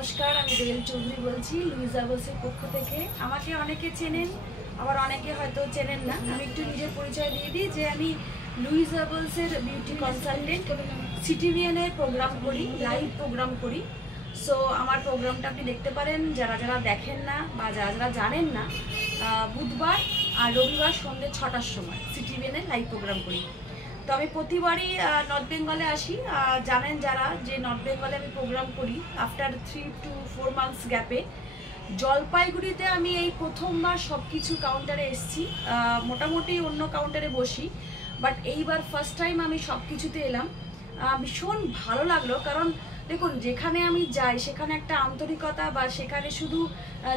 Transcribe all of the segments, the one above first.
নমস্কার, আমি দোয়েল চৌধুরী বলছি লুইজা বসের পক্ষ থেকে। আমাকে অনেকে চেনেন, আবার অনেকে হয়তো চেনেন না। আমি একটু নিজের পরিচয় দিয়ে দিই যে আমি লুইজা বসের বিউটি কনসালটেন্ট। সিটিভিএনের প্রোগ্রাম করি, লাইভ প্রোগ্রাম করি। সো আমার প্রোগ্রামটা আপনি দেখতে পারেন, যারা যারা দেখেন না বা যারা যারা জানেন না, বুধবার আর রবিবার সন্ধ্যে 6টার সময় সিটিভিএনে লাইভ প্রোগ্রাম করি। তো আমি প্রতিবারই নর্থ বেঙ্গলে আসি। জানেন যারা যে নর্থ বেঙ্গলে আমি প্রোগ্রাম করি আফটার 3 to 4 months গ্যাপে। জলপাইগুড়িতে আমি এই প্রথমবার সব কিছু কাউন্টারে এসেছি। মোটামুটি অন্য কাউন্টারে বসি, বাট এইবার ফার্স্ট টাইম আমি সব কিছুতে এলাম। ভীষণ ভালো লাগলো, কারণ দেখুন যেখানে আমি যাই সেখানে একটা আন্তরিকতা বা সেখানে শুধু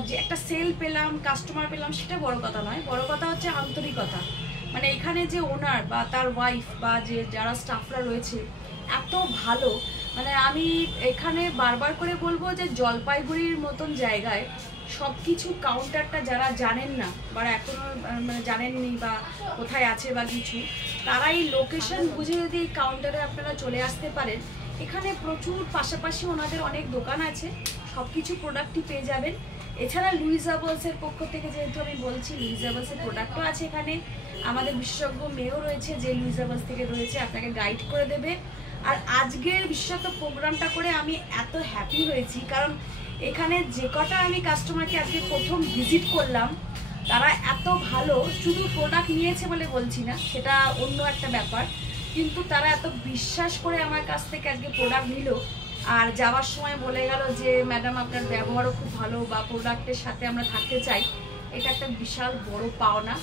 যে একটা সেল পেলাম, কাস্টমার পেলাম, সেটা বড় কথা নয়। বড় কথা হচ্ছে আন্তরিকতা। মানে এখানে যে ওনার বা তার ওয়াইফ বা যে যারা স্টাফরা রয়েছে এত ভালো। মানে আমি এখানে বারবার করে বলবো যে জলপাইগুড়ির মতন জায়গায় সব কিছু কাউন্টারটা যারা জানেন না বা এখনও মানে জানেননি বা কোথায় আছে বা কিছু, তারা এই লোকেশন বুঝে যদি এই কাউন্টারে আপনারা চলে আসতে পারেন। এখানে প্রচুর পাশাপাশি ওনাদের অনেক দোকান আছে, সব কিছু প্রোডাক্টই পেয়ে যাবেন। এছাড়া লুইজা বলসের পক্ষ থেকে যেহেতু আমি বলছি, লুইজা বলসের প্রোডাক্টও আছে এখানে। আমাদের বিশেষজ্ঞ মেয়েও রয়েছে যে লুইজা বলস থেকে রয়েছে, আপনাকে গাইড করে দেবে। আর আজকের বিশেষত প্রোগ্রামটা করে আমি এত হ্যাপি হয়েছি, কারণ এখানে যে কটা আমি কাস্টমারকে আজকে প্রথম ভিজিট করলাম, তারা এত ভালো। শুধু প্রোডাক্ট নিয়েছে বলে বলছি না, সেটা অন্য একটা ব্যাপার, কিন্তু তারা এত বিশ্বাস করে আমার কাছ থেকে আজকে প্রোডাক্ট নিল। আর যাওয়ার সময় বলে গেল যে ম্যাডাম আপনার ব্যবহারও খুব ভালো, বা প্রোডাক্টের সাথে আমরা থাকতে চাই। এটা একটা বিশাল বড় পাওনা।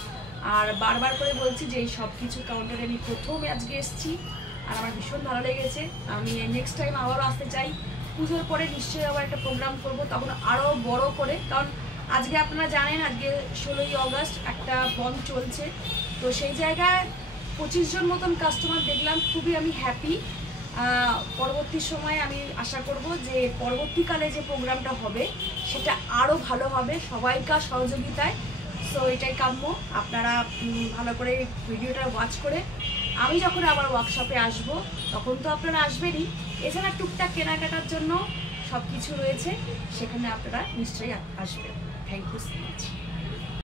আর বারবার করে বলছি যে এই সব কিছু কাউন্টারে আমি প্রথমে আজকে এসেছি, আর আমার ভীষণ ভালো লেগেছে। আমি নেক্সট টাইম আবারও আসতে চাই। পুজোর পরে নিশ্চয়ই আবার একটা প্রোগ্রাম করব, তখন আরও বড় করে। কারণ আজকে আপনারা জানেন আজকে 16ই অগস্ট, একটা বন্ধ চলছে। তো সেই জায়গায় 25 জন মতন কাস্টমার দেখলাম, খুবই আমি হ্যাপি। পরবর্তী সময়ে আমি আশা করব যে পরবর্তীকালে যে প্রোগ্রামটা হবে সেটা আরও ভালো হবে সবাইকার সহযোগিতায়। সো এটাই কাম্য। আপনারা ভালো করে ভিডিওটা ওয়াচ করে আমি যখন আবার ওয়ার্কশপে আসব তখন তো আপনারা আসবেনই। এছাড়া টুকটাক কেনাকাটার জন্য সব কিছু রয়েছে, সেখানে আপনারা নিশ্চয়ই আসবেন। Thank you so much.